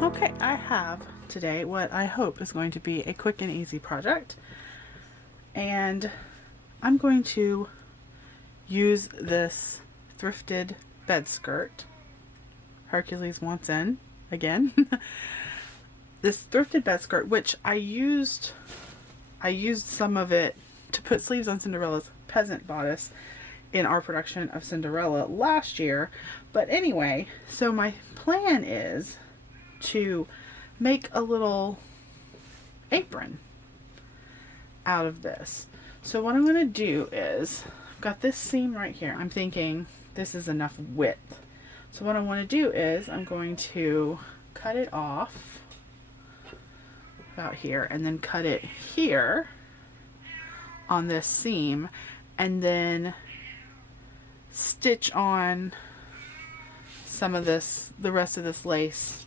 Okay, I have today what I hope is going to be a quick and easy project, and I'm going to use this thrifted bed skirt Hercules wants in again. This thrifted bed skirt, which I used some of it to put sleeves on Cinderella's peasant bodice in our production of Cinderella last year. But anyway, so my plan is to make a little apron out of this. So what I'm going to do is, I've got this seam right here. I'm thinking this is enough width. So what I want to do is I'm going to cut it off about here and then cut it here on this seam and then stitch on some of this, the rest of this lace,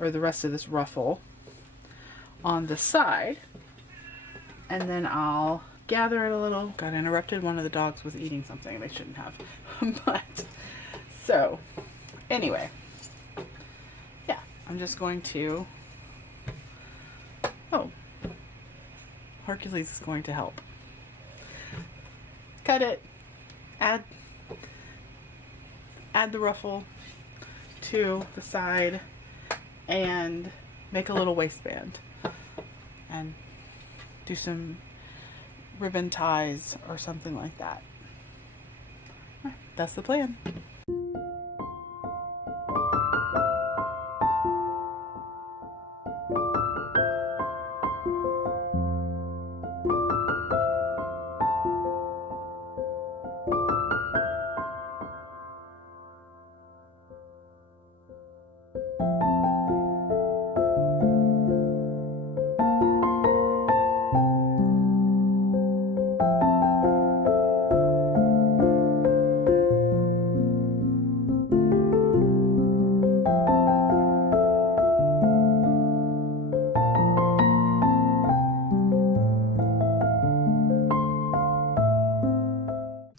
or the rest of this ruffle on the side, and then I'll gather it a little. Got interrupted. One of the dogs was eating something they shouldn't have. But so anyway, yeah, I'm just going to, oh, Hercules is going to help. Cut it, add the ruffle to the side, and make a little waistband and do some ribbon ties or something like that. That's the plan.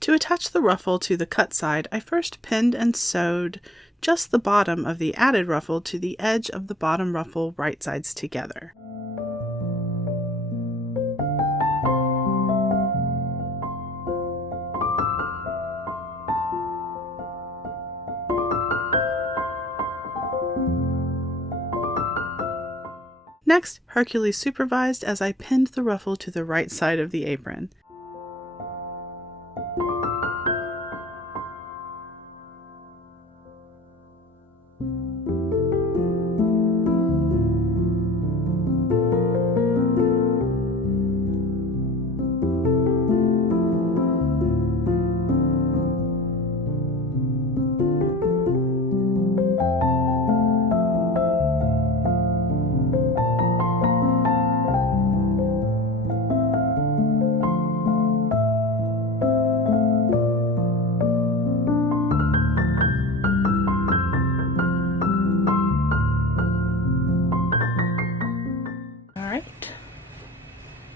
To attach the ruffle to the cut side, I first pinned and sewed just the bottom of the added ruffle to the edge of the bottom ruffle right sides together. Next, Hercules supervised as I pinned the ruffle to the right side of the apron.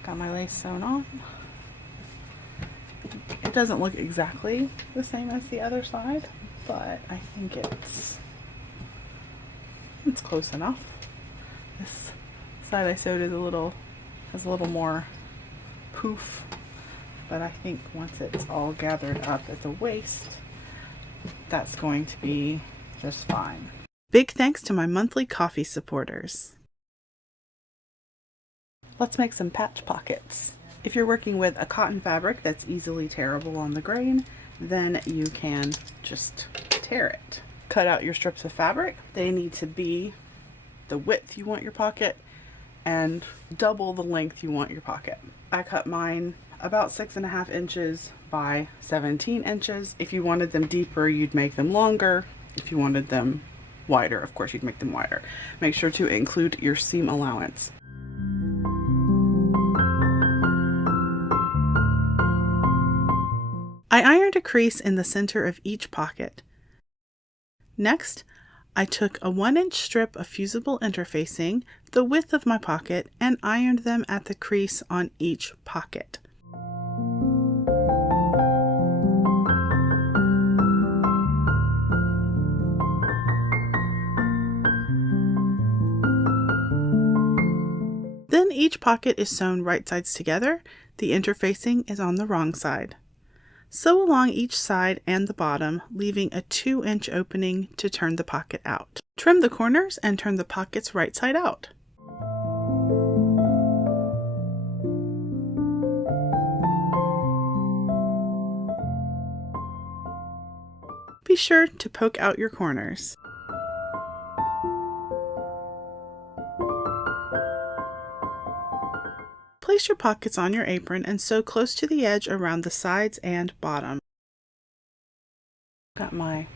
Got my lace sewn on. It doesn't look exactly the same as the other side, but I think it's close enough. This side I sewed is has a little more poof, but I think once it's all gathered up at the waist, that's going to be just fine. Big thanks to my monthly coffee supporters. Let's make some patch pockets. If you're working with a cotton fabric that's easily tearable on the grain, then you can just tear it. Cut out your strips of fabric. They need to be the width you want your pocket and double the length you want your pocket. I cut mine about 6.5 inches by 17 inches. If you wanted them deeper, you'd make them longer. If you wanted them wider, of course, you'd make them wider. Make sure to include your seam allowance. I ironed a crease in the center of each pocket. Next, I took a 1-inch strip of fusible interfacing, the width of my pocket, and ironed them at the crease on each pocket. each pocket is sewn right sides together, the interfacing is on the wrong side. Sew along each side and the bottom, leaving a 2-inch opening to turn the pocket out. Trim the corners and turn the pockets right side out. Be sure to poke out your corners. Place your pockets on your apron and sew close to the edge around the sides and bottom. Got my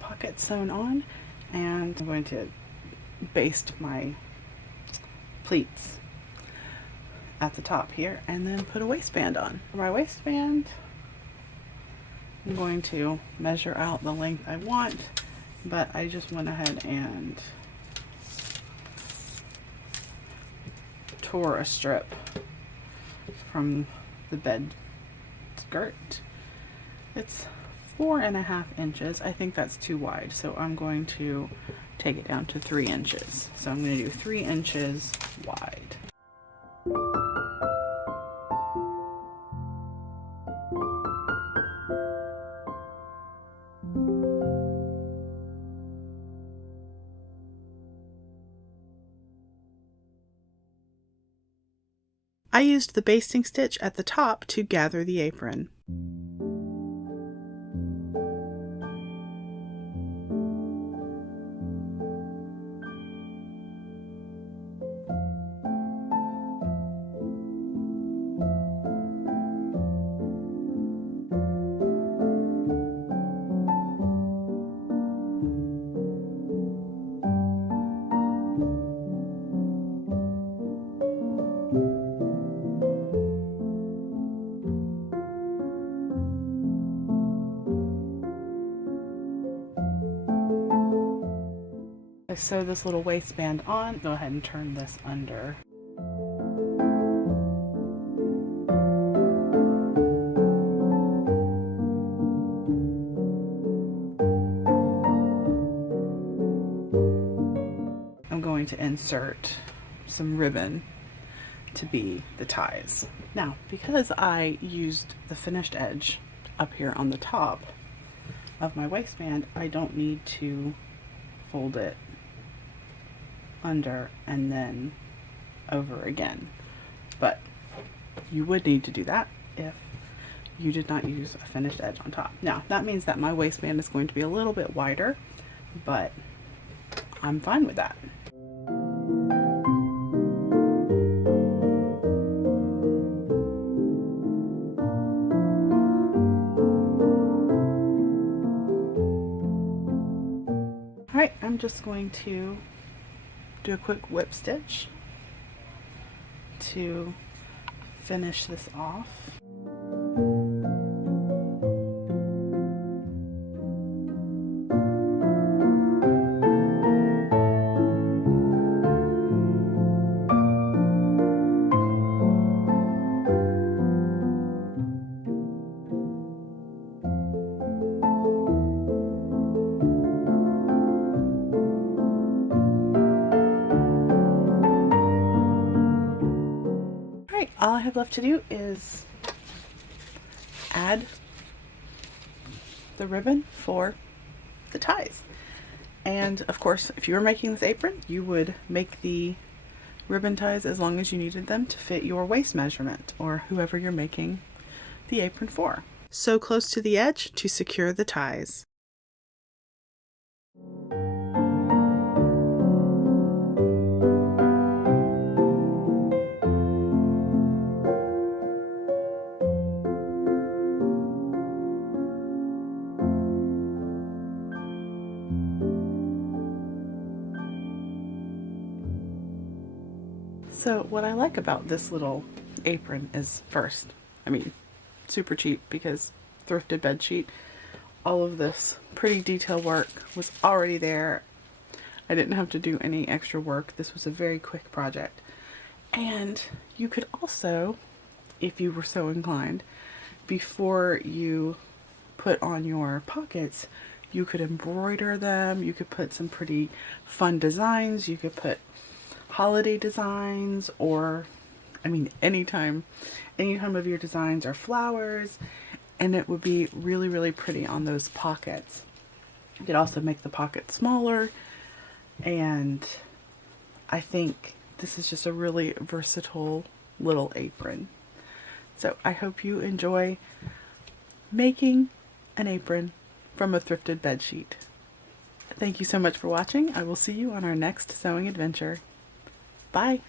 pocket sewn on, and I'm going to baste my pleats at the top here and then put a waistband on. For my waistband, I'm going to measure out the length I want, but I just went ahead and tore a strip from the bed skirt. It's 4.5 inches. I think that's too wide, so I'm going to take it down to 3 inches. So I'm going to do 3 inches wide. I used the basting stitch at the top to gather the apron. Sew this little waistband on. Go ahead and turn this under. I'm going to insert some ribbon to be the ties. Now, because I used the finished edge up here on the top of my waistband, I don't need to fold it under and then over again, but you would need to do that if you did not use a finished edge on top. Now that means that my waistband is going to be a little bit wider, but I'm fine with that. All right, I'm just going to do a quick whip stitch to finish this off. All I have left to do is add the ribbon for the ties. And of course, if you were making this apron, you would make the ribbon ties as long as you needed them to fit your waist measurement or whoever you're making the apron for. Sew close to the edge to secure the ties. So what I like about this little apron is, first, I mean, super cheap because thrifted bed sheet. All of this pretty detail work was already there. I didn't have to do any extra work. This was a very quick project. And you could also, if you were so inclined, before you put on your pockets, you could embroider them. You could put some pretty fun designs. You could put holiday designs, or I mean anytime of your designs are flowers, and it would be really, really pretty on those pockets. You could also make the pocket smaller, and I think this is just a really versatile little apron. So I hope you enjoy making an apron from a thrifted bedsheet. Thank you so much for watching. I will see you on our next sewing adventure. Bye!